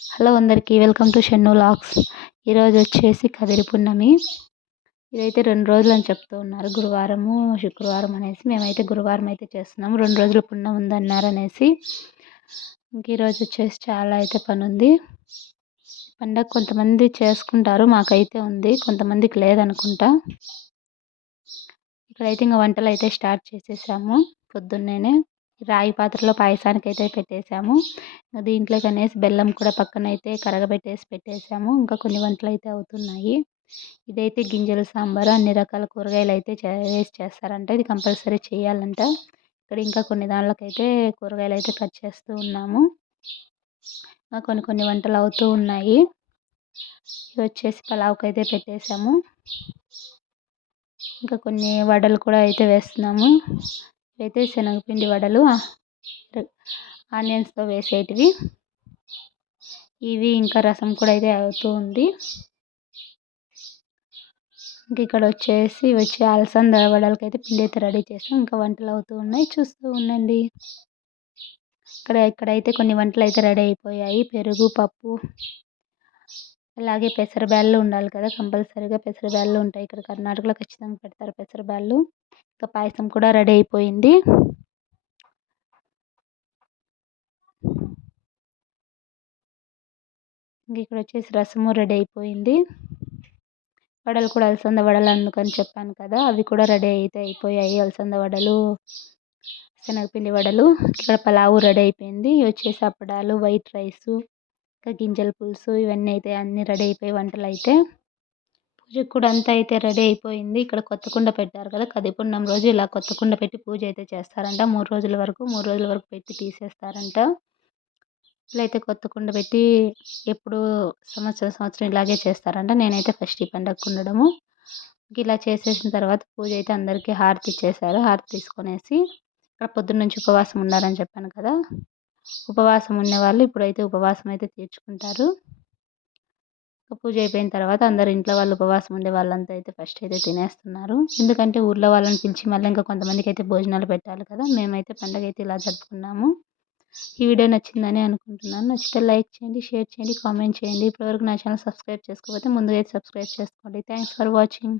Hello అందరికీ welcome to Shannu lakhs. ఈరోజు వచ్చేసి కదిరి పున్నమి. ఇదైతే రెండు రోజులు అని చెప్తూ ఉన్నారు. గురువారము శుక్రవారం అనేసి మేమైతే గురువారం అయితే చేస్తున్నాము. రెండు రోజులు పుణ్యం ఉందన్నారు అనేసి. ఇంక ఈరోజు వచ్చేసి చాలా అయితే పని ఉంది పండగ కొంతమంది చేసుకుంటారు మాకైతే ఉంది. కొంతమందికి లేదనుకుంటా. ఇక్కడైతే ఇంకా వంటలు అయితే స్టార్ట్ చేసేసాము పొద్దున్నేనే. రాయి పాత్రలో పాయసానికి అయితే పెట్టేసాము దీంట్లో కనేసి బెల్లం కూడా పక్కన అయితే కరగబెట్టేసి పెట్టేసాము. ఇంకా కొన్ని వంటలు అయితే అవుతున్నాయి. ఇదైతే గింజల సాంబారు అన్ని రకాల కూరగాయలు అయితే వేసి చేస్తారంట. ఇది కంపల్సరీ చేయాలంట. ఇక్కడ ఇంకా కొన్ని దానిలకైతే కూరగాయలు అయితే కట్ చేస్తూ ఉన్నాము. కొన్ని కొన్ని వంటలు అవుతూ ఉన్నాయి. ఇవి వచ్చేసి పలావ్కి అయితే పెట్టేసాము. ఇంకా కొన్ని వడలు కూడా అయితే వేస్తున్నాము. అయితే శనగపిండి వడలు ఆనియన్స్తో వేసేటివి. ఇవి ఇంకా రసం కూడా అయితే అవుతూ ఉంది. ఇంక ఇక్కడ వచ్చేసి వచ్చి అలసంద వడలకి అయితే పిండి అయితే రెడీ చేసాం. ఇంకా వంటలు అవుతూ ఉన్నాయి. చూస్తూ ఉండండి. ఇక్కడ ఇక్కడైతే కొన్ని వంటలు అయితే రెడీ అయిపోయాయి. పెరుగు పప్పు అలాగే పెసరబ్యాళ్ళు ఉండాలి కదా కంపల్సరీగా పెసరబ్యాళ్ళు ఉంటాయి. ఇక్కడ కర్ణాటకలో ఖచ్చితంగా పెడతారు పెసరబ్యాళ్ళు ఇంకా పాయసం కూడా రెడీ అయిపోయింది. ఇంక ఇక్కడ వచ్చేసి రసము రెడీ అయిపోయింది. వడలు కూడా అలసంద వడలు అందుకని చెప్పాను కదా అవి కూడా రెడీ అయితే అయిపోయాయి. అలసంద వడలు శనగపిండి వడలు ఇక్కడ పలావు రెడీ అయిపోయింది. వచ్చేసి అప్పడాలు వైట్ రైసు ఇంకా గింజల పులుసు ఇవన్నీ అయితే అన్నీ రెడీ అయిపోయి వంటలు అయితే పూజకు కూడా అంతా అయితే రెడీ అయిపోయింది. ఇక్కడ కొత్త కుండ పెట్టారు కదా కదిపున్నం రోజు ఇలా కొత్త కుండ పెట్టి పూజ అయితే చేస్తారంట. మూడు రోజుల వరకు మూడు రోజుల వరకు పెట్టి తీసేస్తారంట. ఇలా అయితే కొత్త కుండ పెట్టి ఎప్పుడు సంవత్సరం సంవత్సరం ఇలాగే చేస్తారంట. నేనైతే ఫస్ట్ ఈ పండగకు ఉండడము ఇలా చేసేసిన తర్వాత పూజ అయితే అందరికీ హారతి ఇచ్చేసారు హారతి తీసుకొనేసి ఇక్కడ పొద్దున్న నుంచి ఉపవాసం ఉన్నారని చెప్పాను కదా. ఉపవాసం ఉన్నవాళ్ళు ఇప్పుడైతే ఉపవాసం అయితే తీర్చుకుంటారు. పూజ అయిపోయిన తర్వాత అందరు ఇంట్లో వాళ్ళు ఉపవాసం ఉండే వాళ్ళంతా అయితే ఫస్ట్ అయితే తినేస్తున్నారు. ఎందుకంటే ఊర్లో వాళ్ళని పిలిచి మళ్ళీ ఇంకా కొంతమందికి అయితే భోజనాలు పెట్టాలి కదా మేమైతే పండగ అయితే ఇలా జరుపుకున్నాము. ఈ వీడియో నచ్చిందని అనుకుంటున్నాను. నచ్చితే లైక్ చేయండి షేర్ చేయండి కామెంట్ చేయండి. ఇప్పటివరకు నా ఛానల్ సబ్స్క్రైబ్ చేసుకోకపోతే ముందుగా అయితే సబ్స్క్రైబ్ చేసుకోండి. Thanks for watching.